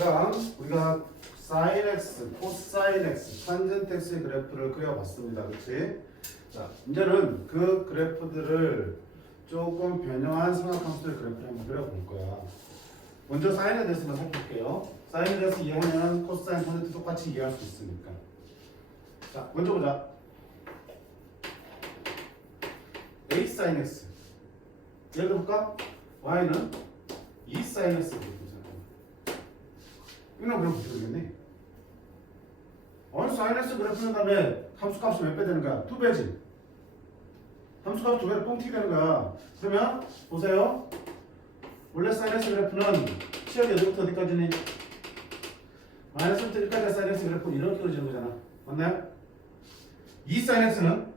그럼 우리가 sin x, 코사인 x, 탄젠트 x의 그래프를 그려봤습니다. 그렇지? 자, 이제는 그 그래프들을 조금 변형한 삼각함수의 그래프를 한번 그려볼 거야. 먼저 사인에 대해서만 살펴볼게요. 사인에 대해서 이해하면 코사인, 탄젠트 똑같이 이해할 수 있으니까. 자, 먼저 보자. a sin x. 예를 들어볼까? y는 2 sin x. 이건 그럼 어떻게 되겠니? sin x 그래프는 다음에 함수값이 몇 배 되는 거야? 2배지. 함수값 2배로 뻥튀기 되는 거야. 그러면 보세요. 원래 sin x 그래프는 시역이 어디부터 어디까지니? 마이너스부터 1까지 sin x 그래프는 이렇게 그려지는 거잖아. 맞나요? 2 sin x는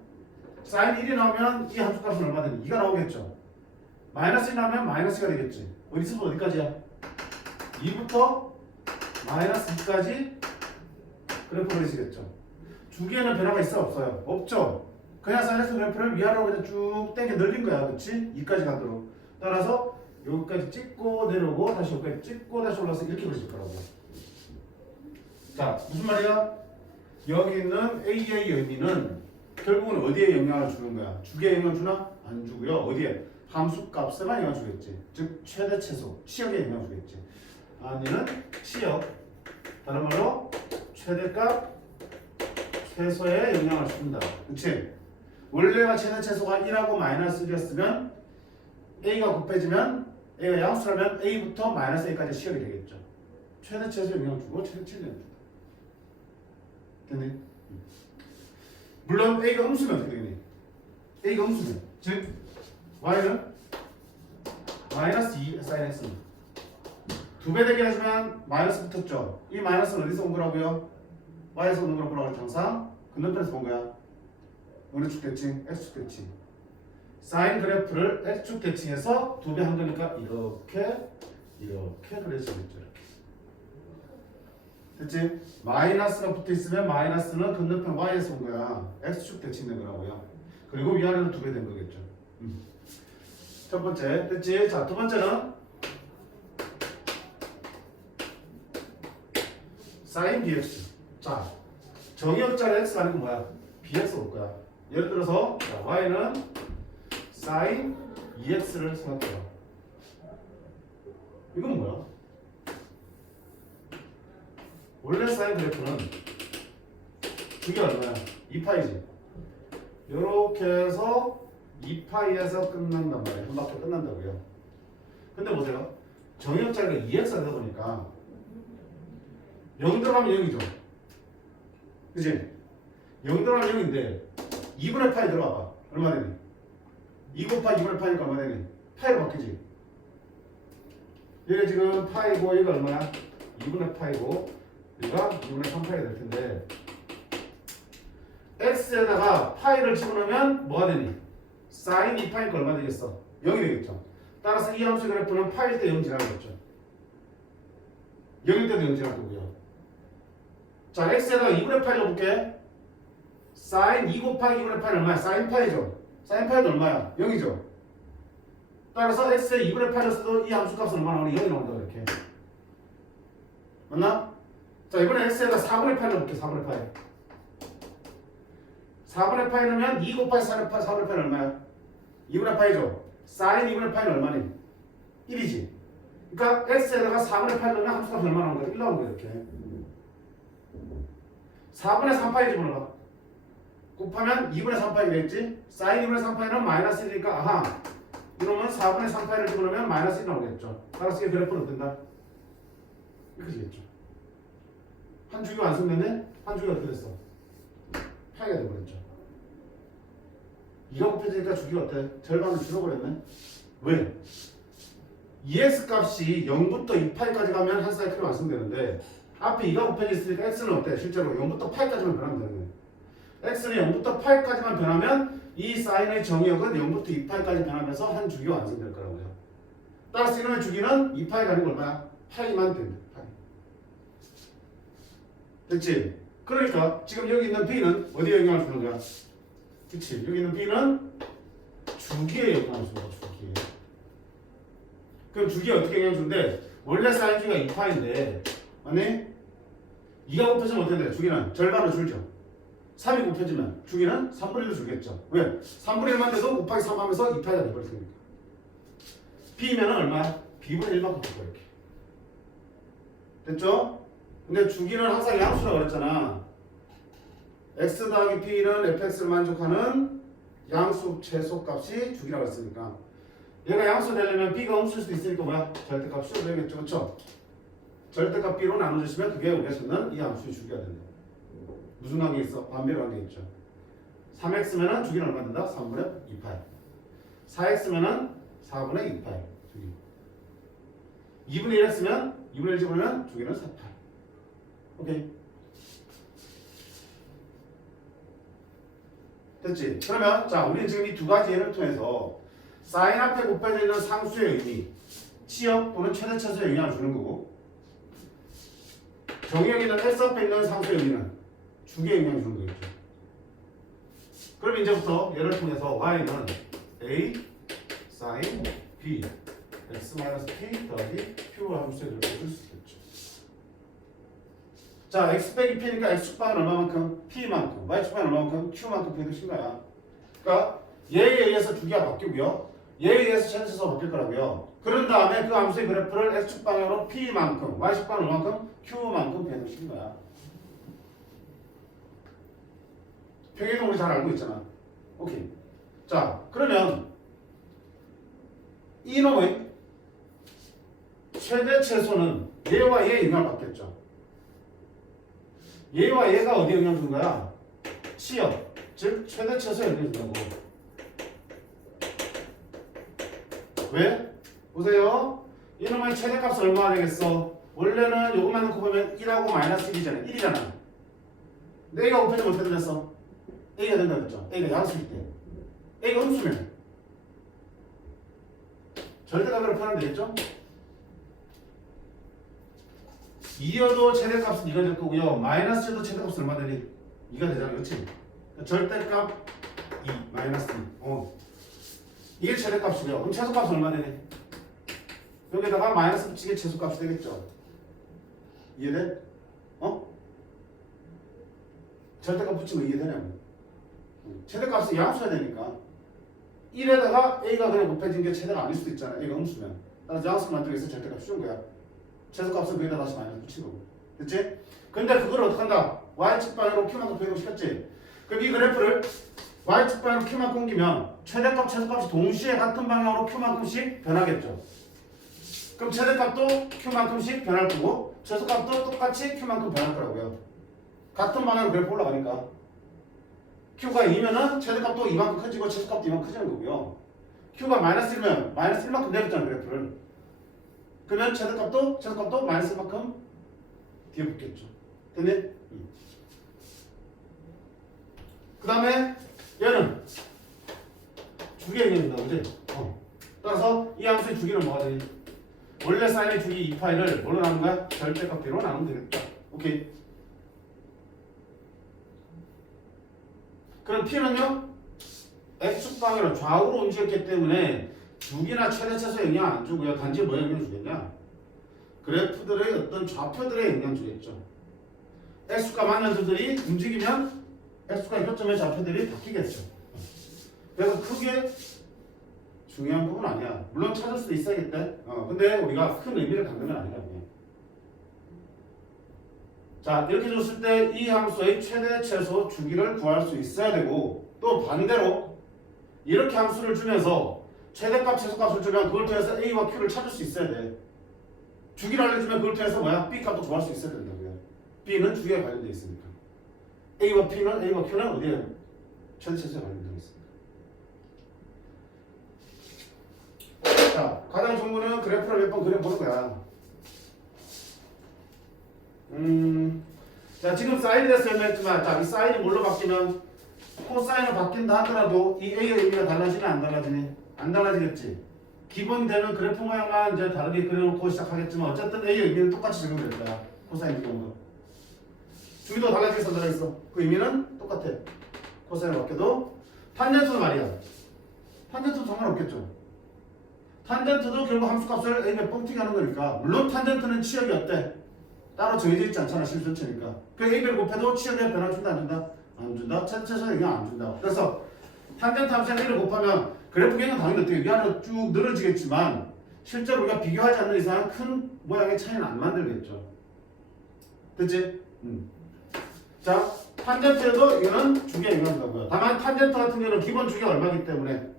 sin 1이 나오면 이 함수값은 얼마 되니? 2가 나오겠죠. 마이너스 1이 나오면 마이너스가 되겠지. 어디서부터 어디까지야? 2부터 마이너스 2까지 그래프 그리시겠죠. 주기에는 변화가 있어 없어요? 없죠. 그냥 사이너스 그래프를 위아래로 그냥 쭉 땡겨 늘린 거야. 그치? 2까지 가도록. 따라서 여기까지 찍고 내려오고 다시 여기까지 찍고 다시 올라와서 이렇게 그려질 거라고. 자, 무슨 말이야? 여기 있는 A의 의미는 결국은 어디에 영향을 주는 거야? 주기에 영향을 주나? 안 주고요. 어디에? 함수값에만 영향을 주겠지. 즉 최대 최소, 치역에 영향을 주겠지. 아니는 치역, 다른 말로 최대값, 최소에 영향을 준다. 그치? 원래가 최대 최소가 1하고 마이너스 1이었으면 A가 곱해지면 A가 양수라면 A부터 마이너스 A까지 치역이 되겠죠. 최대 최소에 영향을 주고 최대 최소에 영향을 준다. 됐니? 물론 A가 음수면 어떻게 되겠니? A가 음수면 즉 Y는 마이너스 2 sin x입니다. 2배 되게 하지만 마이너스 붙었죠. 이 마이너스는 어디서 온 거라고요? y에서 오는 거라고 하죠. 항상 건너편에서 온 거야. 어느 축 대칭? x축 대칭. 사인 그래프를 x축 대칭해서 2배 한 거니까 이렇게 그려지겠죠. 이렇게. 됐지? 마이너스가 붙어 있으면 마이너스는 건너편 y에서 온 거야. x축 대칭된 거라고요. 그리고 위아래로 2배 된 거겠죠. 첫 번째 됐지? 자, 두 번째는 sin bx. 자, 정의역자리 x가 아니고 뭐야? bx 올 거야. 예를 들어서 자, y는 sin 2x를 생각해봐. 이건 뭐야? 원래 sin 그래프는 그게 얼마야? 2파이지. 요렇게 해서 2파이에서 끝난단 말이에요. 한 바퀴 끝난다고요. 근데 보세요. 정의역자리가 2x가 되다 보니까 0 들어가면 0이죠. 그치? 0 들어가면 0인데 2분의 파이 들어가봐. 얼마 되니? 2 곱하기 2분의 파이니까 얼마 되니? 파이로 바뀌지. 얘가 지금 파이고 얘가 얼마야? 2분의 파이고 얘가 2분의 3파이가 될 텐데 x에다가 파이를 집어넣으면 뭐가 되니? sin 2파이니까 얼마 되겠어? 0이 되겠죠. 따라서 이 함수 그래프는 파일 때 0 지나가겠죠. 0일 때도 0 지날 거고요. 자, x에다가 2분의 파이 넣어볼게. sin 2 곱하기 2분의 파이는 얼마야? sin 파이죠. sin 파이도 얼마야? 0이죠. 따라서 x에 2분의 파이를 써도 이 함수값은 얼마 나오니? 0이 나온다 이렇게. 맞나? 자, 이번에 x에다 4분의 파이 넣어볼게. 4분의 파이. 4분의 파이 넣으면 2 곱하기 4분의 파이는 얼마야? 2분의 파이죠. sin 2분의 파이는 얼마니? 1이지. 그러니까 x에다가 4분의 파이 넣으면 함수값이 얼마 나오는 거야? 1 나오는 거야 이렇게. 4분의 3파이 집어넣어봐. 곱하면 2분의 3파이 되겠지? sin 2분의 3파이는 마이너스 1이니까 아하 이러면 4분의 3파이를 집어넣으면 마이너스 1 나오겠죠. 따라서 이 그래프는 어떤다? 이렇게 되겠죠. 한 주기가 완성됐네? 한 주기가 어떻게 됐어? 파이가 돼버렸죠. 2가 곱해지니까 주기가 어때? 절반을 줄어버렸네? 왜? 2x 값이 0부터 2파이까지 가면 한 사이클이 완성되는데 앞에 2가 곱해져 있으니까 x는 어때? 실제로 0부터 8까지만 변하면 되는 거예요. x는 0부터 8까지만 변하면 이 사인의 정의역은 0부터 2파이까지 변하면서 한 주기가 완성될 거라고요. 따라서 이놈의 주기는 2파이가 아니고 얼마야? 파이만 됩니다. 파이. 됐지? 그러니까 지금 여기 있는 b는 어디에 영향을 주는 거야? 그치? 여기 있는 b는 주기에 영향을 주는 거야. 주기에. 그럼 주기에 어떻게 영향을 주는데 원래 사인 주기가 2파인데 맞니? 2가 곱해지면 어떻게 돼? 주기는 절반으로 줄죠. 3이 곱해지면 주기는 3분의 1로 줄겠죠. 왜? 3분의 1만 돼도 곱하기 3 하면서 2파이가 돼버릴 테니까. B면은 얼마야? B분의 1만 곱할 거야. 이렇게. 됐죠? 근데 주기는 항상 양수라고 그랬잖아. x 더하기 p는 fx를 만족하는 양수 최소값이 주기라고 했으니까 얘가 양수 되려면 b가 음수일 수도 있으니까 뭐야? 절대값 씌워도 되겠죠. 그쵸? 절대값 b로 나눠주시면 그게 우리가 찾는 이 함수의 주기가 된다. 무슨 관계 있어? 반비례 관계 있죠. 3x면은 주기는 얼마 된다? 3분의 2파이. 4x면은 4분의 2파이 주기. 2분의 1x면 2분의 1 집어넣으면 주기는 4파이. 오케이. 됐지? 그러면 자 우리는 지금 이 두 가지 예를 통해서 사인 앞에 곱해져 있는 상수의 의미, 치역 또는 최대차수에 영향을 주는 거고 정의역에 있는 S 앞에 있는 상수의 의미는 주기에 영향을 주는 거겠죠. 그럼 이제부터 예를 통해서 y는 a sin b x-p 더하기 q 함수에 이렇게 쓸 수 있겠죠. 자, x 빼기 p니까 x축방은 얼마만큼? p만큼, y축방은 얼마만큼? q만큼 빼두신 거야. 그러니까 얘에 의해서 주기가 바뀌고요. 얘에 의해서 최대차수가 바뀔 거라고요. 그런 다음에 그 함수의 그래프를 x축방으로 p만큼, y축방은 얼마만큼? q만큼 빼두신 거야. 평행이동 우리 잘 알고 있잖아. 오케이. 자, 그러면 이놈의 최대 최소는 얘와 얘의 영향을 받겠죠. 얘와 얘가 어디에 영향을 준 거야? 치역, 즉 최대 최소에 영향을 준다고. 왜? 보세요. 이놈의 최대값은 얼마나 되겠어? 원래는 요것만 놓고 보면 1하고 마이너스 1이잖아. 1이잖아. 근데 A가 곱해지면 어떻게 됐어? A가 된다고 했죠. A가 양수일 때. A가 음수면 절대값으로 표현하면 되겠죠? 2여도 최대값은 2가 될 거고요. 마이너스 1도 최대값은 얼마 되니? 2가 되잖아. 그렇지? 절대값 2, 마이너스 2. 이게 최대값이고요. 그럼 최소값은 얼마 되니? 여기다가 마이너스 붙이게 최소값이 되겠죠? 이해돼? 절대값 붙이면 이해되냐고. 최대값은 양수해야 되니까 1에다가 A가 그냥 곱해진 게 최대가 아닐 수도 있잖아. A가 음수면. 따라서 양수를 만들기 위해서 절대값 씌운 거야. 최소값은 거기다 다시 마이너스 붙인 거고. 됐지? 근데 그걸 어떻게 한다? Y축방으로 Q만큼 변경 시켰지? 그럼 이 그래프를 Y축방으로 Q만큼 옮기면 최대값, 최소값이 동시에 같은 방향으로 Q만큼씩 변하겠죠. 그럼 최대값도 Q만큼씩 변할 거고 최소값도 똑같이 Q만큼 변할 거라고요. 같은 방향으로 그래프 올라가니까. Q가 2면은 최대값도 이만큼 커지고 최소값도 이만큼 커지는 거고요. Q가 마이너스 1면 마이너스 1만큼 내렸잖아 그래프를. 그러면 최소값도 마이너스 1만큼 뒤에 붙겠죠. 됐네? 그 다음에 얘는 주기에 의미입니다. 그지? 따라서 이 함수의 주기는 뭐가 되니? 원래 사인의 주기 2파이를 뭘로 나눈 거야? 절대값 B로 나누면 되겠다. 오케이. 그럼 P는요? X축방으로 좌우로 움직였기 때문에 주기나 최대 최소에 영향 안 주고요. 단지 뭐에 영향 주겠냐? 그래프들의 어떤 좌표들에 영향 주겠죠. X축과 만년들이 움직이면 X축과 교점의 좌표들이 바뀌겠죠. 그래서 크게 중요한 부분 아니야. 물론 찾을 수도 있어야겠대. 근데 우리가 큰 의미를 갖는 건 아니라. 자, 이렇게 줬을 때 이 함수의 최대 최소 주기를 구할 수 있어야 되고 또 반대로 이렇게 함수를 주면서 최대값 최소값을 주면 그걸 통해서 A와 Q를 찾을 수 있어야 돼. 주기를 알려주면 그걸 통해서 뭐야? B값도 구할 수 있어야 된다고요. B는 주기에 관련되어 있으니까. A와 Q는 어디에? 최대 최소에 관련되어 있습니다. 자, 가장 좋은 거는 그래프를 몇 번 그려보는 거야. 자, 지금 사인이 됐어요. 했지만, 자, 이 사인이 뭘로 바뀌면 코사인으로 바뀐다 하더라도 이 A의 의미가 달라지면 안 달라지니? 안 달라지겠지. 기본되는 그래프 모양만 이제 다르게 그려놓고 시작하겠지만 어쨌든 A의 의미는 똑같이 적용될 거야. 코사인 경우는. 주기도 달라지겠어, 안 달라지겠어? 그 의미는 똑같아. 코사인으로 바뀌어도 탄젠트도 말이야. 탄젠트도 상관없겠죠. 탄젠트도 결국 함수값을 A에 뻥튀기 하는 거니까 물론 탄젠트는 치역이 어때? 따로 정해져 있지 않잖아. 실수치니까. 그 A별 곱해도 치역에 변화 준다 안 준다? 안 준다. 최소 영향 안 준다. 그래서 탄젠트 함수랑 A를 곱하면 그래프 개는 당연히 어떻게 위아래로 쭉 늘어지겠지만 실제로 우리가 비교하지 않는 이상 큰 모양의 차이는 안 만들겠죠. 됐지? 자, 탄젠트에도 이거는 주기가 영향한다고요. 다만 탄젠트 같은 경우는 기본 주기가 얼마이기 때문에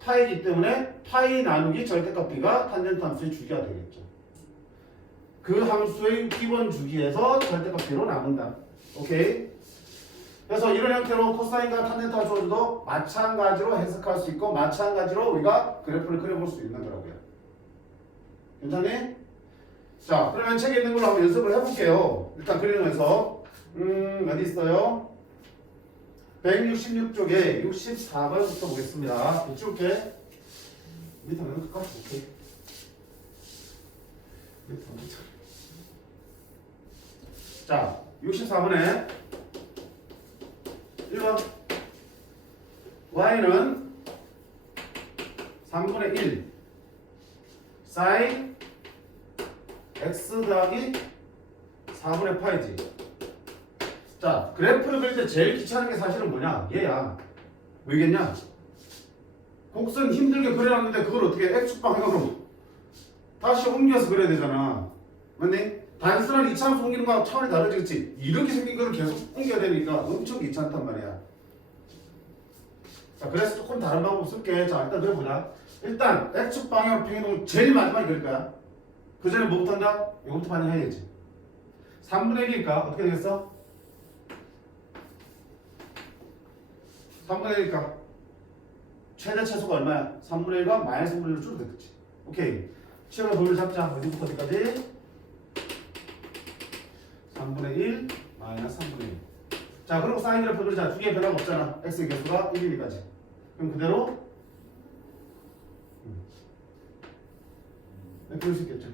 파이기 때문에 파이 나누기 절대값 b가 탄젠트 함수의 주기가 되겠죠. 그 함수의 기본 주기에서 절대값 b로 나눈다. 오케이? 그래서 이런 형태로 코사인과 탄젠트가 주어져도 마찬가지로 해석할 수 있고 마찬가지로 우리가 그래프를 그려볼 수 있는 거라고요. 괜찮니? 자, 그러면 책에 있는 걸로 한번 연습을 해볼게요. 일단 그리면서 어디 있어요? 166쪽에 64번부터 보겠습니다. 찍을게. 밑에 한번 넣을까? 오케이. 밑에 한번 넣자. 자, 64번에 1번 y는 3분의 1 sin x 더하기 4분의 파이지. 자, 그래프를 그릴 때 제일 귀찮은 게 사실은 뭐냐? 얘야. 왜겠냐? 곡선 힘들게 그려놨는데 그걸 어떻게 x축 방향으로 다시 옮겨서 그려야 되잖아. 맞니? 단순한 이차함수 옮기는 거하고 차원이 다르지. 이렇게 생긴 거를 계속 옮겨야 되니까 엄청 귀찮단 말이야. 자, 그래서 조금 다른 방법 쓸게. 자, 일단 그려보자. 일단 x축 방향으로 평행이동을 제일 마지막에 그릴 거야. 그 전에 뭐부터 한다? 이거부터 반영해야지. 3분의 1이니까 어떻게 되겠어? 3분의 1이니까 최대 최소가 얼마야? 3분의 1과 마이너스 3분의 1로 줄어들겠지. 오케이. 치열한 돌을 잡자. 어디부터 어디까지? 3분의 1 마이너스 3분의 1. 자, 그리고 사인 그래프 그리자. 두 개의 변화가 없잖아. x의 개수가 1이니까지. 그럼 그대로 네, 그럴 수 있겠죠.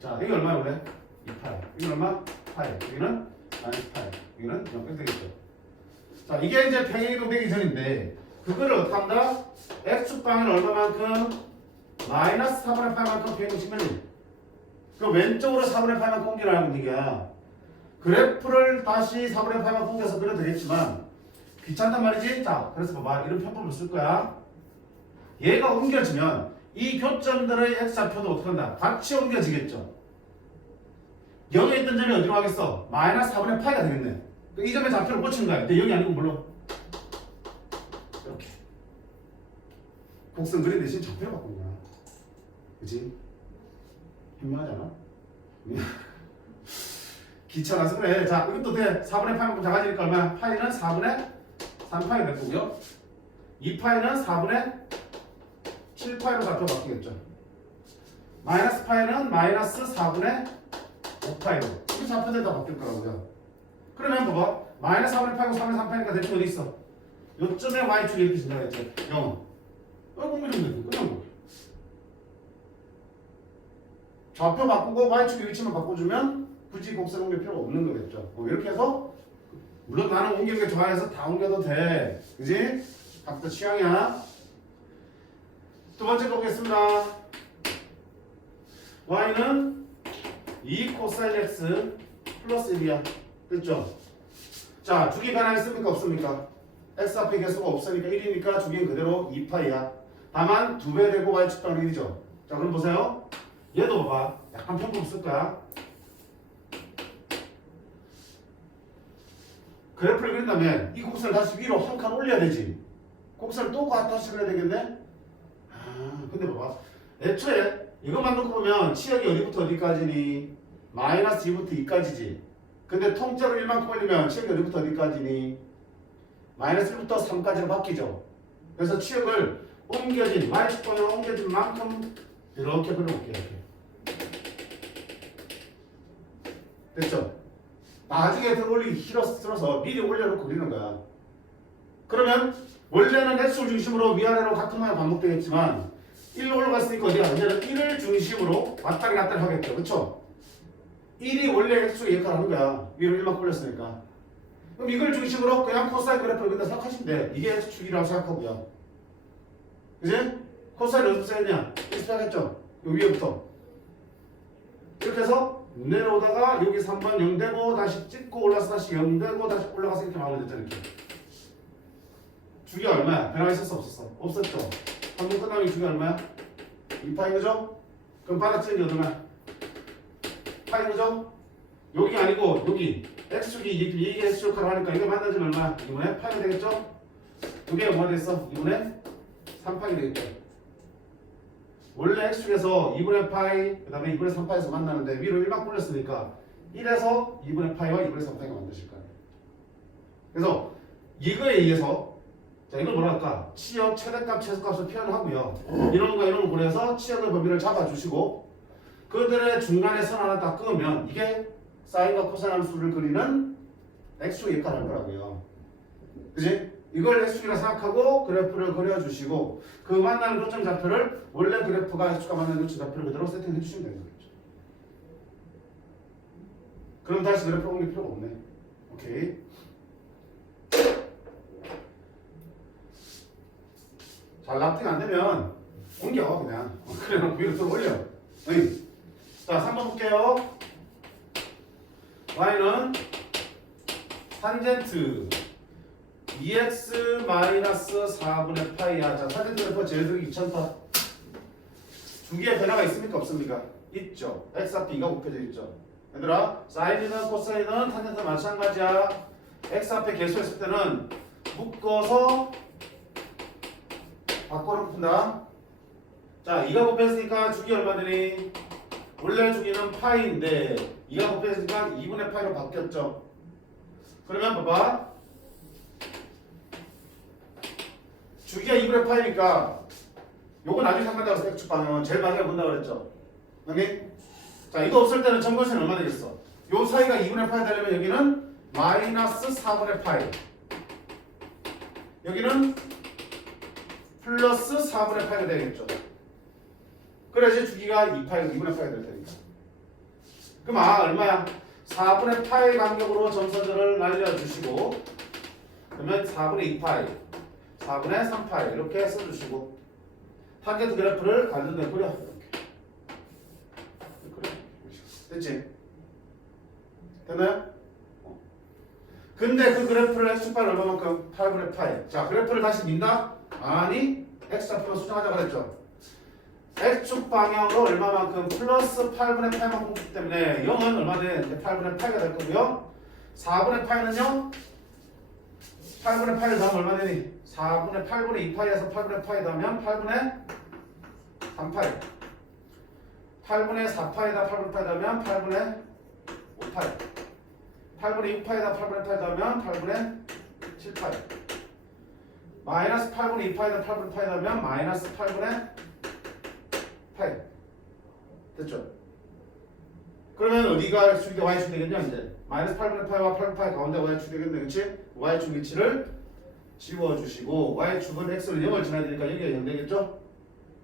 자, 이게 얼마야 원래? 2파이. 이건 얼마? 파이. 여기는 마이너스 파이. 여기는 0 이렇게 되겠죠. 자, 이게 이제 평행이동 되기 전인데 그거를 어떻게 한다? x축 방향은 얼마만큼? 마이너스 4분의 파이만큼 평행이동 측면이. 그 왼쪽으로 4분의 파이만큼 옮기라는 얘기야. 그래프를 다시 4분의 파이만큼 옮겨서 그려도 되겠지만 귀찮단 말이지? 자, 그래서 봐봐. 이런 편법을 쓸 거야. 얘가 옮겨지면 이 교점들의 x좌표도 어떻게 한다? 같이 옮겨지겠죠. 여기 있던 점이 어디로 가겠어? 마이너스 4분의 파이가 되겠네. 이 점에 좌표를 꽂히는 거야. 근데 여기 아니고 물론 이렇게 곡선 그린 대신 좌표를 바꾼 거야. 그치? 현명하잖아? 귀찮아서 그래. 자, 이것도 돼. 4분의 파이만큼 작아지니까 얼마야? 파이는 4분의 3파이 될 거고요. 2파이는 4분의 7파이로 좌표 바뀌겠죠. 마이너스 파이는 마이너스 4분의 5파이로. 이게 좌표들 다 바뀔 거라고요. 그러면 봐봐. 마이너스 4분의 파이고 3분의 3파이니까 대충 어디 있어? 요점에 y축이 이렇게 진행했죠. 0. 공개되면 되고 그냥 뭐. 좌표 바꾸고 y축의 위치만 바꿔주면 굳이 곡선 옮길 필요가 없는 거겠죠. 이렇게 해서 물론 나는 옮기는 게 좋아해서 다 옮겨도 돼. 그지? 각자 취향이야. 두 번째 거 보겠습니다. y는 2 코사인 x 플러스 1이야. 됐죠? 자, 주기 변화했습니까? 없습니까? x 앞에 개수가 없으니까 1이니까 주기는 그대로 2파이야. 다만 2배 되고 y축 방향 1이죠. 자, 그럼 보세요. 얘도 봐봐. 약간 편법 쓸 거야. 그래프를 그린다면 이 곡선을 다시 위로 한 칸 올려야 되지. 곡선을 또 다시 그려야 되겠네? 근데 봐봐. 애초에 이것만 놓고 보면 치역이 어디부터 어디까지니? 마이너스 2부터 2까지지. 근데 통째로 1만큼 올리면 치역이 어디부터 어디까지니? 마이너스 1부터 3까지로 바뀌죠. 그래서 치역을 옮겨진, y축 방향으로 옮겨진 만큼 이렇게 그려볼게요. 이렇게. 됐죠? 나중에 더 올리기 싫어서 미리 올려놓고 그리는 거야. 그러면 원래는 x를 중심으로 위아래로 같은 모양 반복되겠지만 1로 올라갔으니까 어디가? 이제는 1을 중심으로 왔다리 갔다리 하겠죠. 그쵸? 1이 원래 x축의 역할을 하는 거야. 위로 1만큼 올렸으니까. 그럼 이걸 중심으로 그냥 코사인 그래프를 그린다 생각하시면 돼. 이게 x축이라고 생각하고요. 그지? 코사인 어디서 써야겠냐? 1 시작했죠? 요 위에부터. 이렇게 해서 내려오다가 여기 3번 0 되고 다시 찍고 올라서 다시 0 되고 다시 올라가서 이렇게 마무리됐잖아. 이렇게. 주기 얼마야? 변화가 있었어 없었어? 없었죠. 한번 끝나면 주기 얼마야? 2파이 그죠? 그럼 받아치는 게 얼마야? 파이 그죠? 여기 아니고 여기 x축이 이게 x축하고 하니까 이거 만나지면 얼마야? 2분의 파이가 되겠죠? 두개 뭐가 됐어? 2분의 3파이 되겠죠? 원래 x축에서 2분의 파이 그 다음에 2분의 3파이에서 만나는데 위로 1만 굴렸으니까 1에서 2분의 파이와 2분의 3파이가 만드실 거예요. 그래서 이거에 의해서 자 이걸 뭐라 할까? 치역 최대값 최소값을 표현하고요. 이런 거 고려해서 치역의 범위를 잡아주시고 그들의 중간에 선 하나 딱 그으면 이게 사인과 코사인 함수를 그리는 x축의 역할을 할 거라고요. 그지? 이걸 x축이라 생각하고 그래프를 그려주시고 그 만나는 교점 좌표를 원래 그래프가 x축과 만나는 교점 좌표를 그대로 세팅해 주시면 되는 거죠. 그럼 다시 그래프 옮길 필요가 없네. 오케이. 잘 납득 안 되면 옮겨 그냥. 그래 놓고 위로 또 올려. 응. 자 3번 볼게요. y는 탄젠트 2x 마이너스 4분의 파이야. 자 탄젠트 그래프 제일 들기 2000파. 주기의 변화가 있습니까 없습니까? 있죠. x 앞에 2가 곱해져 있죠. 얘들아 사인이든 코사인은 탄젠트 마찬가지야. x 앞에 계수했을 때는 묶어서 바꿔놓고 푼다. 자 2가 곱했으니까 주기 얼마 되니? 원래 주기는 파이인데 2가 곱했으니까 2분의 파이로 바뀌었죠. 그러면 봐봐. 주기가 2분의 파이니까 요거 나중에 상관자가 x축 방향은 제일 마지막에 본다고 그랬죠. 오케이? 자 이거 없을 때는 점근수는 얼마 되겠어? 요 사이가 2분의 파이 되려면 여기는 마이너스 4분의 파이 여기는 플러스 4분의 파이가 되겠죠. 그래야지 주기가 2파이, 2분의 파이가 될 테니까. 그럼 얼마야? 4분의 파이 간격으로 점선들을 날려주시고 그러면 4분의 2파이, 4분의 3파이 이렇게 써주시고 탄젠트 그래프를 관련된 그려. 이렇게. 됐지? 됐나요? 근데 그 그래프를 x축발 얼마만큼? 8분의 파이. 자 그래프를 다시 민다? 아니 x좌표만 수정하자고 그랬죠. x축 방향으로 얼마만큼? 플러스 8분의 8만큼 기 때문에 0은 얼마 돼? 8분의 8가 될 거고요. 4분의 파이는요? 8분의 8을 더하면 얼마 되니? 4분의 8분의 2파이에서 8분의 파이 더하면 8분의 3파이 8분의 4파이에다 8분의 파이 더하면 8분의 5파이 8분의 6파이에다 8분의 파이 더하면 8분의 7파이 마이너스 8분의 2파이에다 8분의 파이 더하면 마이너스 8분의 파이 됐죠? 그러면 어디가 축이 y축 되겠냐 이제 마이너스 8분의 파이와 8분의 파이 가운데 y축 되겠네 그치? y축 위치를 지워주시고 y축은 x를 0을 지나야 되니까 여기가 0 되겠죠?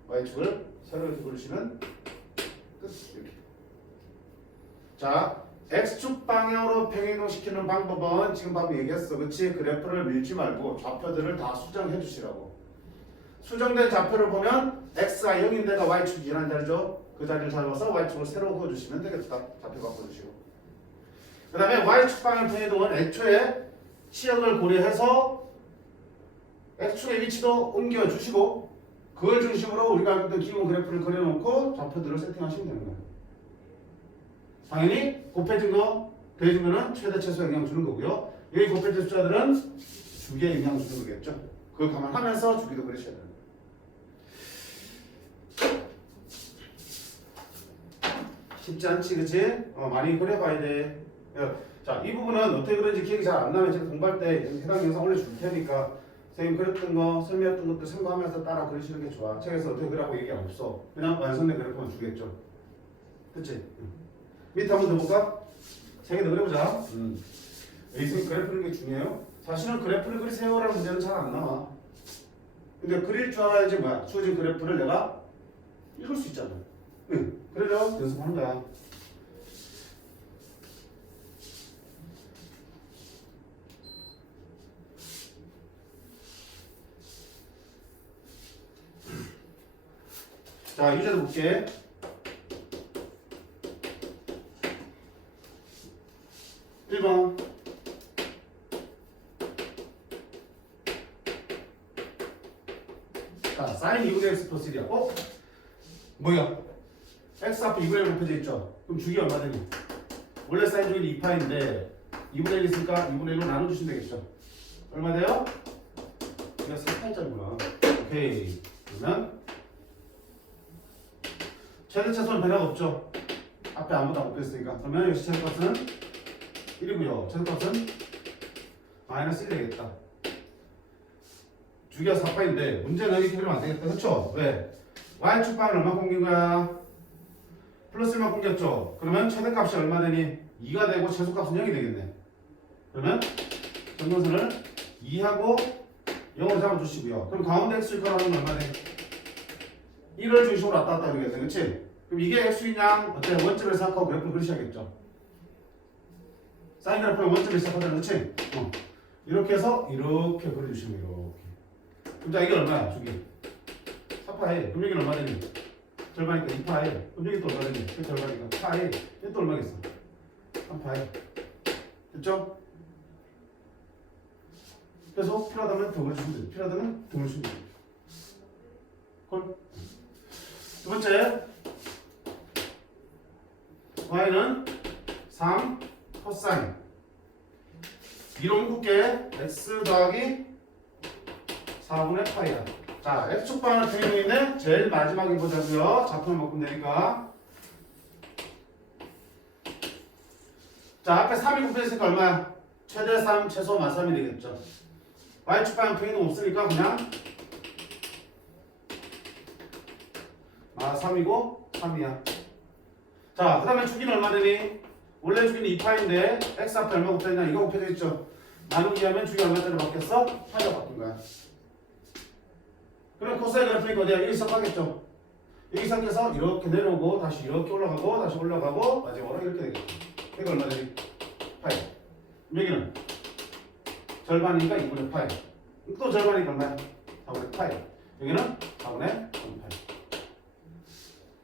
y축을 세로 이렇게 그리시면 끝 이렇게. 자 x축 방향으로 평행이동시키는 방법은 지금 방금 얘기했어 그치? 그래프를 밀지 말고 좌표들을 다 수정해 주시라고. 수정된 좌표를 보면 x가 0인 데가 y축이 지난 자리죠. 그 자리를 잡아서 y축을 세로 그어주시면 되겠다. 좌표 바꿔주시고 그 다음에 y축 방향 평행이동은 애초에 치역을 고려해서 x축의 위치도 옮겨주시고 그걸 중심으로 우리가 알던 기본 그래프를 그려놓고 좌표들을 세팅하시면 되는 거예요. 당연히 곱해진 거, 더해진 거는 최대 최소 영향 주는 거고요. 여기 곱해진 숫자들은 주기에 영향 주는 거겠죠. 그걸 감안하면서 주기도 그리셔야 돼요. 쉽지 않지, 그치? 많이 그려봐야 돼. 자, 이 부분은 어떻게 그런지 기억이 잘 안 나면 제가 공부할 때 해당 영상 올려줄 테니까 선생님 그렸던 거, 설명했던 것들 참고하면서 따라 그리시는 게 좋아. 책에서 어떻게 그리라고 얘기 안 없어. 그냥 완성된 그래프만 주겠죠. 그치? 밑에 한번 더 볼까? 세 개 더 그려보자. 선생님 그래프 그리는 게 중요해요? 사실은 그래프를 그리세요라는 문제는 잘 안 나와. 근데 그릴 줄 알아야지 뭐야? 주어진 그래프를 내가 읽을 수 있잖아. 그래서 연습하는 거야. 자, 유제도 볼게. 1번. 자, 사인 2분의 x 플러스 1이야. 어? 뭐야? x 앞에 2분의 1 곱해져 있죠? 그럼 주기 얼마 되니? 원래 사인 주기는 2파인데 2분의 1 있으니까 2분의 1로 나눠주시면 되겠죠? 얼마 돼요? 이거 4파이짜리구나. 오케이. 그러면 최대 최소는 변화가 없죠? 앞에 아무도 안 곱했으니까. 그러면 역시 최대값은 1이고요. 최대값은 마이너스 1 되겠다. 주기가 4파인데 문제는 이렇게 그리면 안 되겠다. 그렇죠? 왜? y축방을 얼마 공긴 거야? 플러스 1만 공겼죠? 그러면 최대값이 얼마 되니? 2가 되고 최소값은 0이 되겠네. 그러면 정근선을 2하고 0으로 잡아주시고요. 그럼 가운데 x축하로 하면 얼마 돼? 1을 중심으로 왔다 갔다 그러겠네. 그렇지? 그럼 이게 x이냐? 어때? 원점을 생각하고 그래프를 그리셔야겠죠? 사인 그래프는 원점을 시작하잖아. 그렇지? 이렇게 해서 이렇게 그려주시면 이렇게. 그럼 자 이게 얼마야? 주기 4파이. 그럼 여기는 얼마 되니? 절반이니까 2파이. 그럼 여기 또 얼마 되니? 그 절반이니까 파이. 여기 또 얼마겠어? 3파이. 됐죠? 그래서 필요하다면 더 그려주시면 돼요. 필요하다면 더 그려주시면 돼요. 콜. 두 번째 y는 3 코사인 이론 굳게 x 더하기 4분의 파이야. 자, x축방을 그리고 있는 제일 마지막에 보자고요. 작품을 바꾸면 되니까. 자, 앞에 3이 곱해졌으니까 얼마야? 최대 3, 최소 마 3이 되겠죠. y축방은 그림은 없으니까 그냥 마 3이고 3이야. 자, 그 다음에 주기는 얼마 되니? 원래 주기는 2파인데 x 앞에 얼마 곱해졌냐? 이거 곱해져 있죠. 나누기 하면 주기 얼마짜리 바뀌었어? 파이가 바뀐 거야. 그럼 코사인 그래프니까 어디야? 여기 시작하겠죠. 여기 시작해서 이렇게 내려오고 다시 이렇게 올라가고 다시 올라가고 마지막으로 이렇게 되겠죠. 이거 얼마 되니? 파이. 여기는 절반이니까 2분의 파이. 또 절반이니까 얼마야? 4분의 파이. 여기는 4분의 3파이.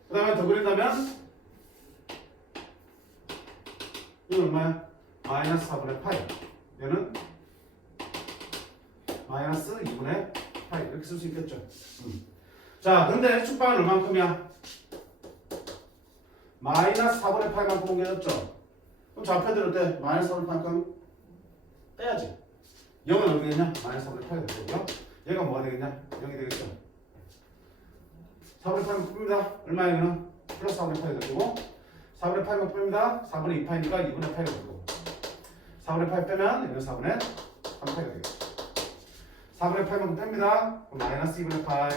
그 다음에 더 그린다면 이건 얼마야? 마이너스 4분의 파이. 얘는 마이너스 2분의 파이. 이렇게 쓸 수 있겠죠. 자, 근데 x축방은 얼만큼이야? 마이너스 4분의 파이만큼 옮겨졌죠. 그럼 좌표들 어때? 마이너스 4분의 파이만큼 빼야지. 0은 어디 되겠냐? 마이너스 4분의 파이가 되고요. 얘가 뭐가 되겠냐? 0이 되겠죠. 4분의 파이만 뺍니다. 얼마야 이거는? 플러스 4분의 파이가 되고 4분의 파이만 뺍니다. 4분의 2파이니까 2분의 파이가 되고 4분의 파이 빼면 여기는 4분의 3파이가 되겠죠. 4분의 8만큼 뺍니다. 그럼 마이너스 2분의 파이.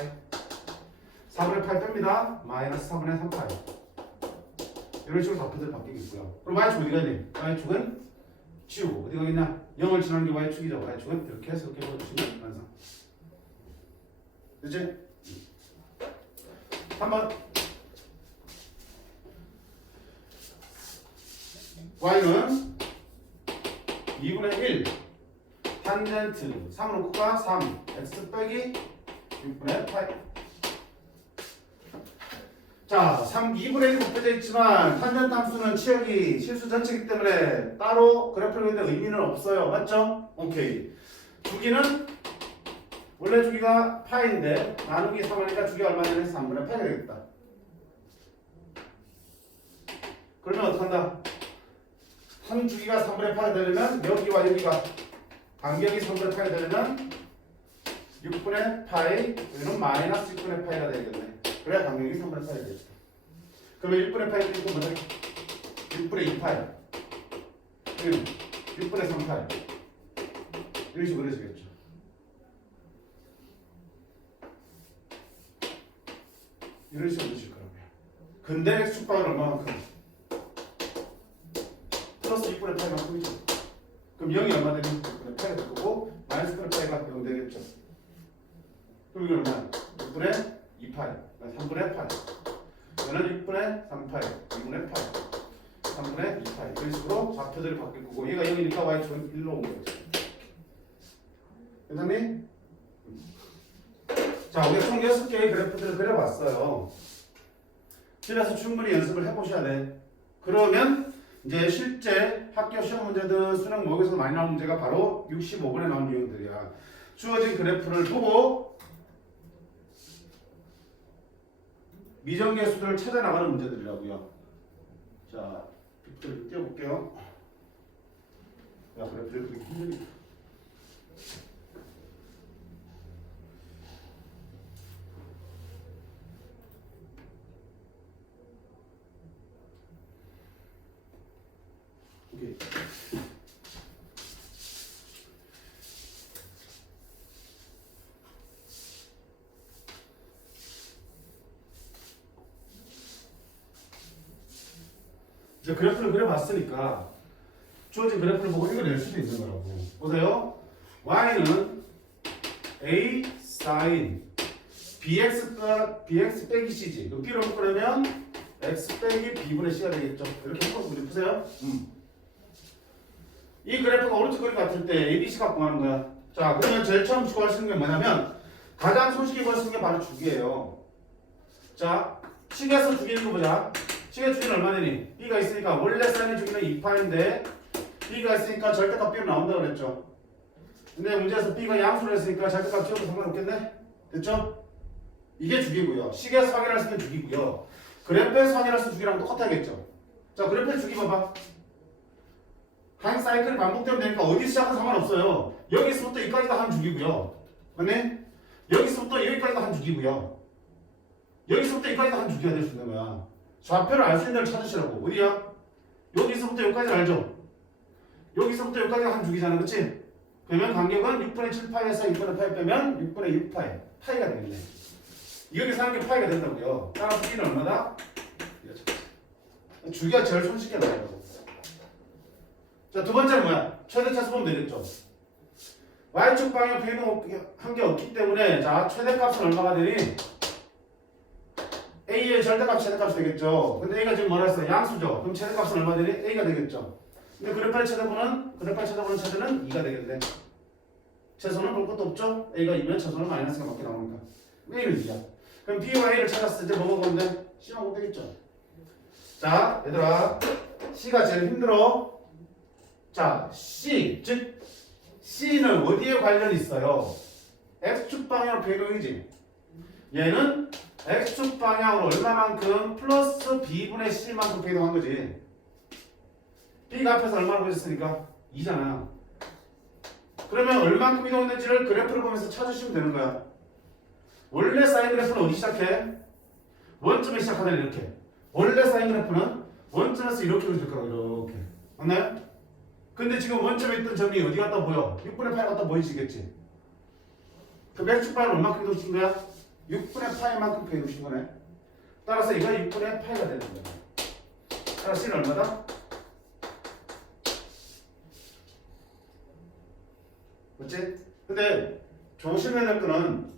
4분의 8 뺍니다. 마이너스 4분의 3파이. 이런 식으로 좌표들 바뀌겠고요. 그럼 y축 어디 가야 돼? y축은 지우고 어디 가겠냐? 0을 지나는 게 y축이죠. y축은 이렇게 해서 이렇게 보여주시면 완성. 됐지? 3번 y는 2분의 1 탄젠트 3으로 꽂아 3 x 빼기 6분의 8. 자, 2분의 1이 곱해져 있지만 탄젠트 함수는 치역이 실수 전체이기 때문에 따로 그래프를 그리는데 의미는 없어요. 맞죠? 오케이. 주기는 원래 주기가 파인데 나누기 3하니까 주기가 얼마 되는 3분의 8이 되겠다. 그러면 어떡한다? 한 주기가 3분의 8이 되려면 여기와 여기가 간격이 3분의 8이 되려면 6분의 파이, 여기는 마이너스 6분의 파이가 되겠네. 그래야 간격이 3분의 8이 되겠다. 그러면 6분의 파이 이거 뭐냐? 6분의 2파이. 여기는 6분의 3파이. 이런 식으로 그려지겠죠. 이런 식으로 그려질 거라고요. 근데 x축방은 얼마만큼? 플러스 6분의 파이만큼이죠. 그럼 0이 얼마 되면 6분의 파이가 될 거고 마이너스 6분의 파이가 0 되겠죠. 그럼 이건 얼마야? 6분의 2파이, 3분의 8. 이거는 6분의 3파이, 2분의 8, 3분의 2파이. 이런 식으로 좌표들이 바뀔 거고 얘가 0이니까 y축은 1로 온 거죠. 괜찮니? 자, 우리가 총 6개의 그래프들을 그려봤어요. 집에서 충분히 연습을 해보셔야 돼. 그러면 이제 실제 학교 시험 문제든 수능 모의고사에서 많이 나온 문제가 바로 65번에 나온 유형들이야. 주어진 그래프를 보고 미정계수들을 찾아 나가는 문제들이라고요. 자, 빅들 띄워볼게요. 야, 그래프를 그렇게 힘들게. 오케이. 이제 그래프를 그려봤으니까 주어진 그래프를 보고 읽어낼 수도 있는 거라고. 보세요. y는 a sin bx 빼기 c지. 그 b로 묶으려면 x 빼기 b분의 c가 되겠죠. 이렇게 묶어서 우리 푸세요. 이 그래프가 오른쪽 그림 같을 때 ABC가 구하는 거야. 자, 그러면 제일 처음 구할 수 있는 게 뭐냐면 가장 손쉽게 구할 수 있는 게 바로 주기예요. 자, 식에서 주기는 거 보자. 식의 주기는 얼마 되니? B가 있으니까 원래 사인의 주기는 2파인데 B가 있으니까 절대값 B로 나온다고 그랬죠. 근데 문제에서 B가 양수를 했으니까 절대값 지워도 상관없겠네? 됐죠? 이게 주기고요. 식에서 확인할 수 있는 주기고요. 그래프에서 확인할 수 있는 주기랑 똑같아야겠죠. 자, 그래프의 주기 봐봐. 한 사이클이 반복되면 되니까 어디 시작은 상관없어요. 여기서부터 여기까지가 한 주기고요. 맞네? 여기서부터 여기까지가 한 주기고요. 여기서부터 여기까지가 한 주기가 될 수 있는 거야. 좌표를 알 수 있는 데를 찾으시라고. 어디야? 여기서부터 여기까지 알죠? 여기서부터 여기까지가 한 주기잖아. 그치? 그러면 간격은 6분의 7파이에서 6분의 8 빼면 6분의 6파이. 파이가 되겠네. 여기서 하는 게 파이가 된다고요. 따라서 B는 얼마다? 주기가 제일 손쉽게 나와요. 자, 두 번째는 뭐야? 최대차 보면 되겠죠. y축 방향 변형 한 게 없기 때문에 자, 최대값은 얼마가 되니? a의 절대값 최대값이 되겠죠. 근데 a가 지금 뭐라 했어? 양수죠. 그럼 최대값은 얼마 되니? a가 되겠죠. 근데 그래프의 최대분은 최대는 2가 되겠네. 최소는 볼 것도 없죠. a가 2면 최소는 마이너스가 밖에 나오니까 a는 2야. 그럼 b와 a를 찾았을 때 뭐가 보는데? c만 보면 되겠죠. 자, 얘들아, c가 제일 힘들어. 자, C, 즉 C는 어디에 관련이 있어요? X축 방향 변형이지. 얘는 X축 방향으로 얼마만큼 플러스 B분의 C만큼 변형한 거지. B가 앞에서 얼마나 보였으니까 2잖아. 그러면 얼마만큼 이동했는지를 그래프를 보면서 찾으시면 되는 거야. 원래 사인 그래프는 어디 시작해? 원점에 시작하잖아. 이렇게. 원래 사인 그래프는 원점에서 이렇게 그려질 거라고. 이렇게. 맞나요? 근데 지금 원점에 있던 점이 어디 갔다 보여? 6분의 8 갔다 보이시겠지? 그 X축 방향을 얼마큼 이동시킨 거야? 6분의 파이만큼 이동시킨 거네. 따라서 이거 6분의 파이가 되는 거야. 따라서 C는 얼마다? 그렇지? 근데 조심해야 될 거는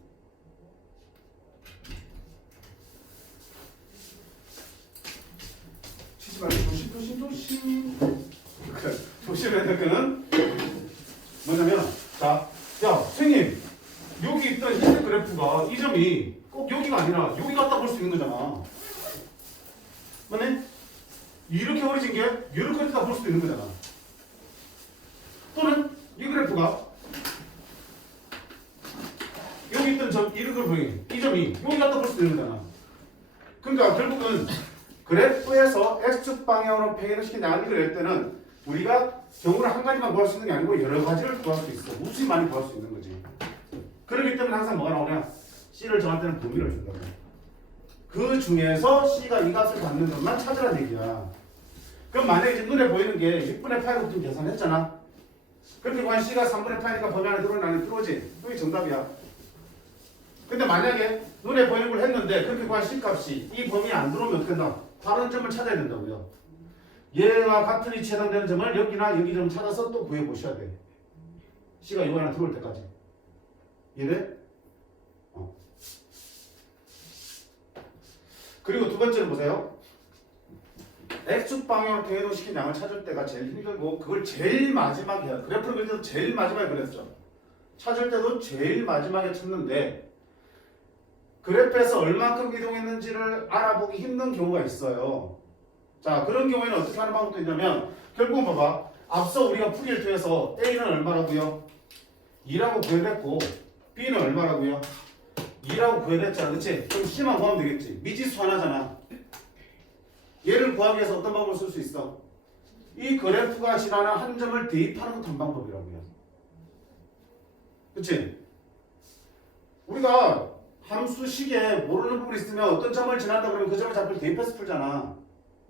치지 말고 조심. 조심해야 될 거는 뭐냐면, 자, 야, 선생님, 여기 있던 흰색 그래프가 이 점이 꼭 여기가 아니라 여기 갖다 볼 수 있는 거잖아. 맞네? 이렇게 어려진 게 이렇게 갖다 볼 수도 있는 거잖아. 또는 이 그래프가 여기 있던 점, 이렇게 보이, 이 점이 여기 갖다 볼 수도 있는 거잖아. 그러니까 결국은 그래프에서 X축 방향으로 변형을 시킨 나누기를 할 때는 우리가 경우를 한 가지만 구할 수 있는 게 아니고 여러 가지를 구할 수 있어. 무수히 많이 구할 수 있는 거지. 그렇기 때문에 항상 뭐가 나오냐? C를 정할 때는 범위를 준다고. 그 중에서 C가 이 값을 받는 것만 찾으라는 얘기야. 그럼 만약에 지금 눈에 보이는 게 6분의 8로 좀 계산했잖아. 그렇게 보면 C가 3분의 8이니까 범위 안에 들어오는 안에 들어오지. 그게 정답이야. 근데 만약에 눈에 보이는 걸 했는데 그렇게 보면 C 값이 이 범위에 안 들어오면 어떻게 된다? 다른 점을 찾아야 된다고요. 얘와 같은 위치에 해당되는 점을 여기나 여기 좀 찾아서 또 구해보셔야 돼. C가 이거 하나 들어올 때까지. 이해돼? 그리고 두 번째로 보세요. X축 방향으로 변형시킨 양을 찾을 때가 제일 힘들고 그걸 제일 마지막에 해요. 그래프를 그릴 때도 제일 마지막에 그렸죠. 찾을 때도 제일 마지막에 찾는데 그래프에서 얼마큼 이동했는지를 알아보기 힘든 경우가 있어요. 자, 그런 경우에는 어떻게 하는 방법도 있냐면 결국은 봐봐. 앞서 우리가 풀이를 통해서 A는 얼마라고요? 2라고 구해냈고 B는 얼마라고요? 2라고 구해냈잖아. 그치? 그럼 C만 구하면 되겠지. 미지수 하나잖아. 얘를 구하기 위해서 어떤 방법을 쓸 수 있어? 이 그래프가 실하는 한 점을 대입하는 것도 한 방법이라고요. 그치? 우리가 함수식에 모르는 부분이 있으면 어떤 점을 지난다 그러면 그 점을 잡고 대입해서 풀잖아.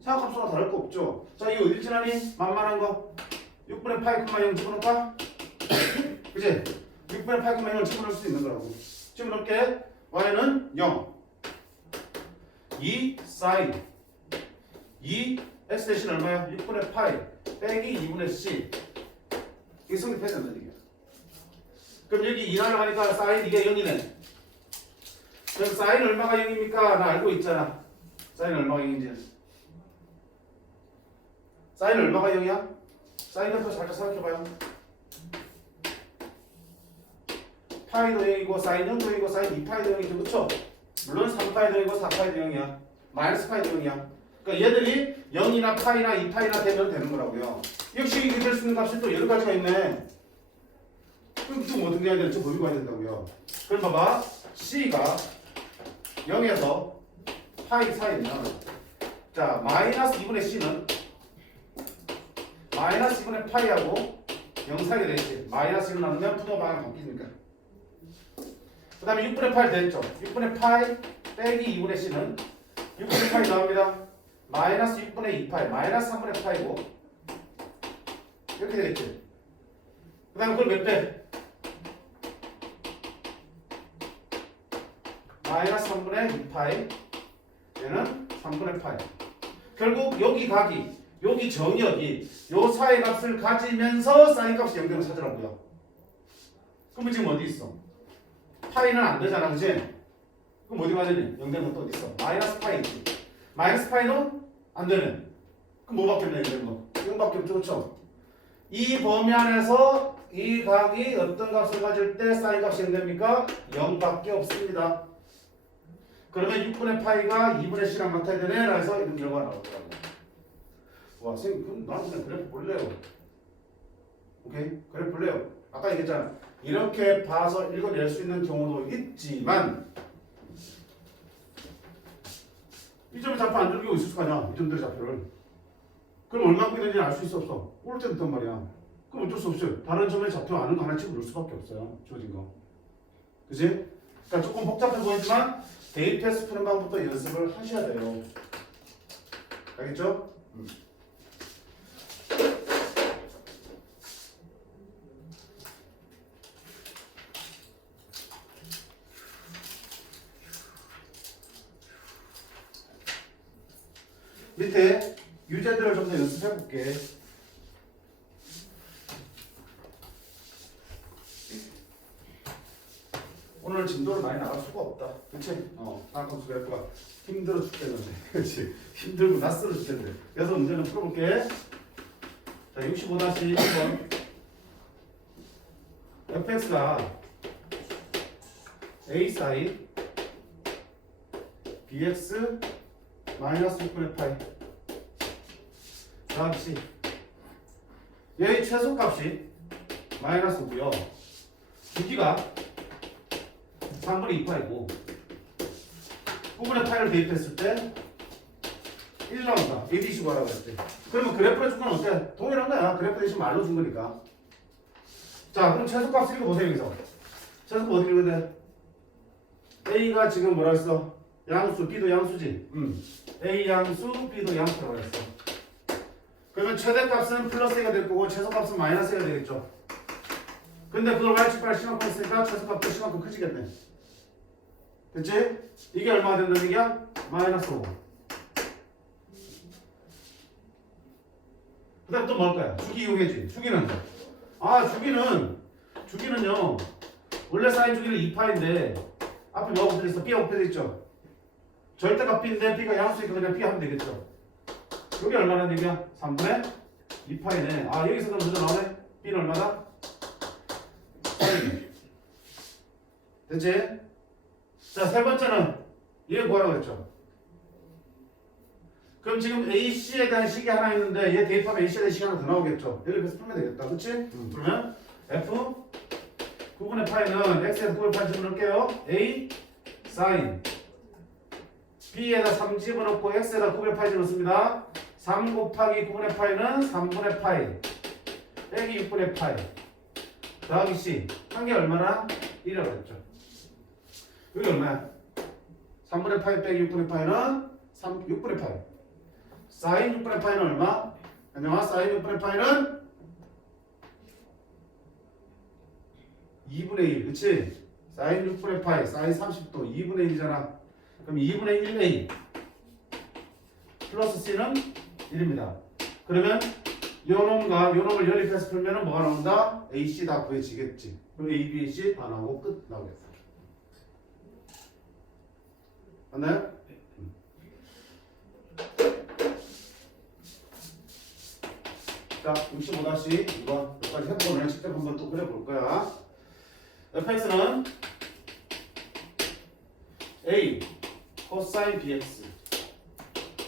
생각함수가 다를 거 없죠. 자, 이거 어딜 지나니? 만만한 거. 6분의 8,0 집어넣을까? 그치? 6분의 8,0을 집어넣을 수 있는 거라고. 집어넣을게. y는 0. 2 sin 2 x 대신 얼마야? 6분의 8 빼기 2분의 c. 이게 성립해야 된다 이게. 그럼 여기 2나를 하니까 sin 이게 0이네. 그럼 sin 얼마가 0입니까? 나 알고 있잖아. sin 얼마가 0인지. sin 얼마가 0이야? sin 옆에 살짝 생각해봐요. 파이도 0이고 sin 0도 0이고 sin 2파이도 0이죠. 그쵸? 물론 3파이도 0이고 4파이도 0이야. 마이너스 파이도 0이야. 그러니까 얘들이 0이나 파이나 2파이나 되면 되는 거라고요. 역시 이게 될 수 있는 값이 또 여러 가지가 있네. 그럼 또 어떻게 해야 될지 법이 봐야 된다고요. 그럼 봐봐. C가 0에서 파이 사이면 자 마이너스 2분의 C는 마이너스 2분의 파이하고 0 사이가 되겠지. 마이너스 1을 나누면 분모 방향이 바뀌니까. 그 다음에 6분의 8 됐죠. 6분의 8 빼기 2분의 C는 6분의 8이 나옵니다. 마이너스 6분의 2파이 마이너스 3분의 파이고 이렇게 되겠지. 그 다음에 그걸 몇 배? 마이너스 3분의 2파이 얘는 3분의 파이. 결국 여기 각이 여기 정역이 요 사이 값을 가지면서 사인 값이 0되는 찾으라고요. 그러면 지금 어디 있어? 파이는 안 되잖아, 그치? 그럼 어디 맞으니? 0되는 것도 어디 있어? 마이너스 파이 있지. 마이너스 파이는 안 되네. 그럼 뭐 바뀌었네, 0밖에 없죠, 그렇죠? 이 범위 안에서 이 각이 어떤 값을 가질 때 사인 값이 0됩니까? 0밖에 없습니다. 그러면 6분의 파이가 2분의 C랑 같아야 되네. 그래서 이런 결과가 나오더라고요. 와, 선생님, 그럼 나는 그냥 그래프 볼래요. 오케이? 그래프 볼래요. 아까 얘기했잖아. 이렇게 봐서 읽어낼 수 있는 경우도 있지만 이 점의 좌표 안 줄기고 있을 수가 있냐? 이 점들의 좌표를. 그럼 얼마큼 되는지 알 수 있어 없어? 올 때부터 말이야. 그럼 어쩔 수 없어요. 다른 점의 좌표 아는 거 하나 치고 넣을 수밖에 없어요. 주어진 거. 그치? 그러니까 조금 복잡해 보이지만 대입해서 푸는 방법부터 연습을 하셔야 돼요. 알겠죠? 밑에 유제들을 좀 더 연습해 볼게. 오늘 진도를 많이 나갈 수가 없다. 그치? 다음 그래프가 힘들어 죽겠는데. 그치? 힘들고 낯설어 죽겠는데. 그래서 문제는 풀어볼게. 자, 65-1번. fx가 a 사인 bx 마이너스 6분의 파이. 다음 C. 얘의 최소값이 마이너스 5고요. 주기가 3분의 2파이고 9분의 파이를 대입했을 때 1 나온다. ADC 구하라고 했을 때. 그러면 그래프를 준 건 어때? 동일한 거야. 그래프 대신 말로 준 거니까. 자, 그럼 최소값 읽어보세요. 여기서. 최소값 어떻게 읽는데? A가 지금 뭐라 했어? 양수, B도 양수지. A 양수, B도 양수라고 했어. 그러면 최대값은 플러스 A가 될 거고 최소값은 마이너스 A가 되겠죠. 근데 그걸 y축발 C만큼 했으니까 최소값도 C만큼 커지겠네. 그치? 이게 얼마가 된다는 얘기야? 마이너스 5. 그 다음 또 뭐 할까요? 주기 이용해지. 주기는 주기는요 원래 사인 주기는 2파인데 앞에 뭐가 붙어 있어? B가 붙어 있죠. 절대값 B인데 B가 양수니까 그냥 B 하면 되겠죠. 여기 얼마나 얘기야? 3분의 2파이네. 아, 여기서 그럼 먼저 나오네? B는 얼마다? 3이네. 됐지? 자, 세 번째는 얘 구하라고 했죠. 그럼 지금 AC에 대한 식이 하나 있는데 얘 대입하면 AC에 대한 식이 하나 더 나오겠죠. 여기 그래서 풀면 되겠다. 그치? 그러면 F 9분의 파이는 X에서 9분의 파이 집어넣을게요. A sin B에다 3 집어넣고 X에다 9분의 파이 집어넣습니다. 3 곱하기 9분의 파이는 3분의 파이 빼기 6분의 파이 더하기 C 한 개 얼마나? 1이라고 했죠. 여기 얼마야? 3분의 파이 빼기 6분의 파이는 6분의 파이 사인 6분의 파이는 얼마? 안녕하 사인 6분의 파이는 2분의 1 그치? 사인 6분의 파이 사인 30도 2분의 1이잖아. 그럼 2분의 1A 플러스 C는 1입니다. 그러면 요놈과 요놈을 연립해서 풀면 뭐가 나온다? AC 다 구해지겠지. 그럼 A, B, C 다 나오고 끝 나오겠어. 맞나요? 자, 65-2번 여기까지 해보면 직접 한번 또 그려볼 거야. fx는 a 코사인 bx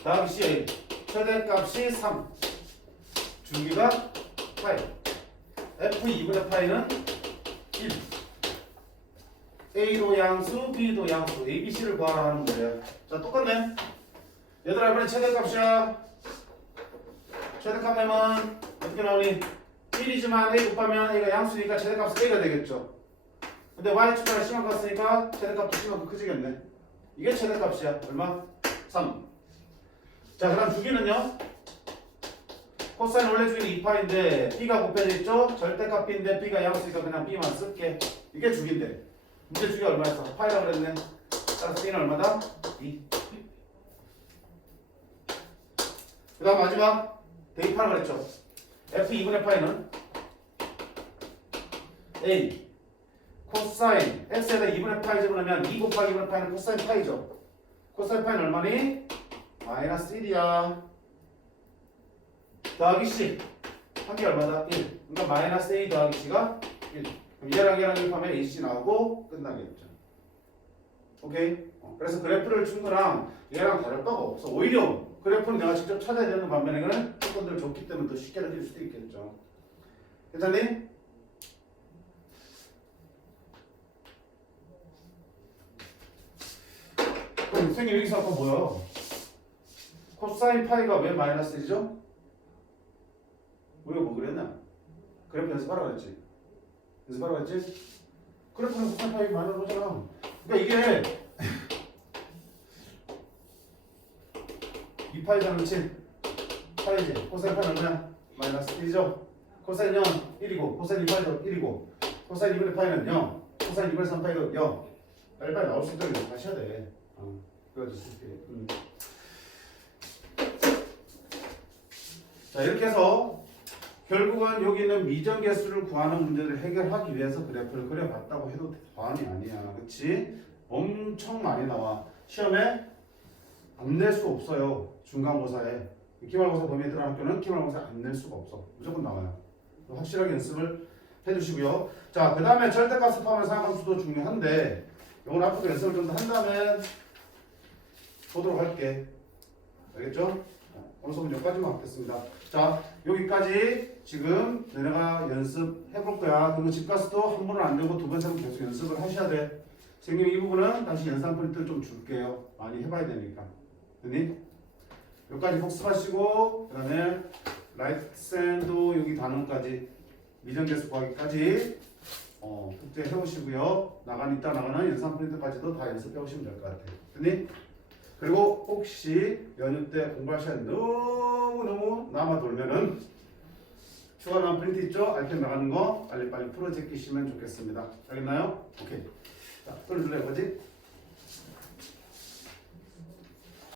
다음 c 최대값이 3 주기가 파이 f 2분의 파이는 1 a도 양수 b도 양수 a, b, c를 구하라 하는 거예요. 자 똑같네. 얘들아 이번에 최대값이야. 최대값 내면 어떻게 나오니? 1이지만 a 곱하면 a가 양수니까 최대값은 a가 되겠죠. 근데 y축과는 심한 거 같으니까 최대값도 심한 거 크지겠네. 이게 최대값이야. 얼마? 3. 자 그다음 주기는요. 코사인 원래 주기는 2파인데 b가 곱해져 있죠? 절대값 b인데 b가 양수니까 그냥 b만 쓸게. 이게 주기인데 문제 주기 얼마였어? 파이라고 그랬네. 따라서 b는 얼마다? 2. 그 다음 마지막 대입하라고 그랬죠. f 2분의 파이는 a 코사인 x에다 2분의 파이 집어넣으면 2 곱하기 2분의 파이는 코사인 파이죠. 코사인 파이는 얼마니? 마이너스 1이야. 더하기 c 한 개 얼마다? 1. 그러니까 마이너스 a 더하기 c가 1. 그럼 얘랑 얘랑 입하면 ac 나오고 끝나겠죠. 오케이? 그래서 그래프를 준 거랑 얘랑 다를 바가 없어. 오히려 그래프는 내가 직접 찾아야 되는 반면에는 조건들 좋기 때문에 더 쉽게 느낄 수도 있겠죠. 괜찮니? 그럼 선생님 여기서 아까 뭐야? 코사인 파이가 왜 마이너스 1이죠? 우리가 뭐 그랬나? 그래프 연습하라 그랬지? 연습하라 그랬지? 그래프는 코사인 파이 마이너스 오잖아. 그러니까 이게 2파이잖아 그치? 파이지? 코사인 파이는 얼마야? 마이너스 1이죠? 코사인 0 1이고 코사인 2파이도 1이고 코사인 2분의 파이는 0 코사인 2분의 3파이도 0 빨리빨리 나올 수 있도록 다시 해야 돼. 그래가지고 자 이렇게 해서 결국은 여기 있는 미정계수를 구하는 문제를 해결하기 위해서 그래프를 그려봤다고 해도 과언이 아니야. 그치? 엄청 많이 나와. 시험에 안 낼 수 없어요. 중간고사에. 기말고사 범위에 들어간 학교는 기말고사에 안 낼 수가 없어. 무조건 나와요. 확실하게 연습을 해주시고요. 자, 그 다음에 절대값을 포함한 상함수도 중요한데 이건 앞으로 연습을 좀 더 한 다음에 보도록 할게. 알겠죠? 오늘 수업은 여기까지만 하겠습니다. 자, 여기까지 지금 너네가 연습해볼 거야. 그리고 집 가서도 한 번은 안 되고 두 번, 세 번 계속 연습을 하셔야 돼. 선생님 이 부분은 다시 연산 프린트 좀 줄게요. 많이 해봐야 되니까. 됐니? 여기까지 복습하시고 그 다음에 라이트 샌도 여기 단원까지 미정계수 구하기까지 숙제 해오시고요. 이따 나가는 연산 프린트까지도 다 연습해 오시면 될 것 같아요. 됐니? 그리고 혹시 연휴 때 공부할 시간이 너무너무 남아돌면은 추가 나온 프린트 있죠? 알펜 나가는 거 빨리빨리 풀어 제끼시면 좋겠습니다. 알겠나요? 오케이. 자, 소리 들려요, 그지?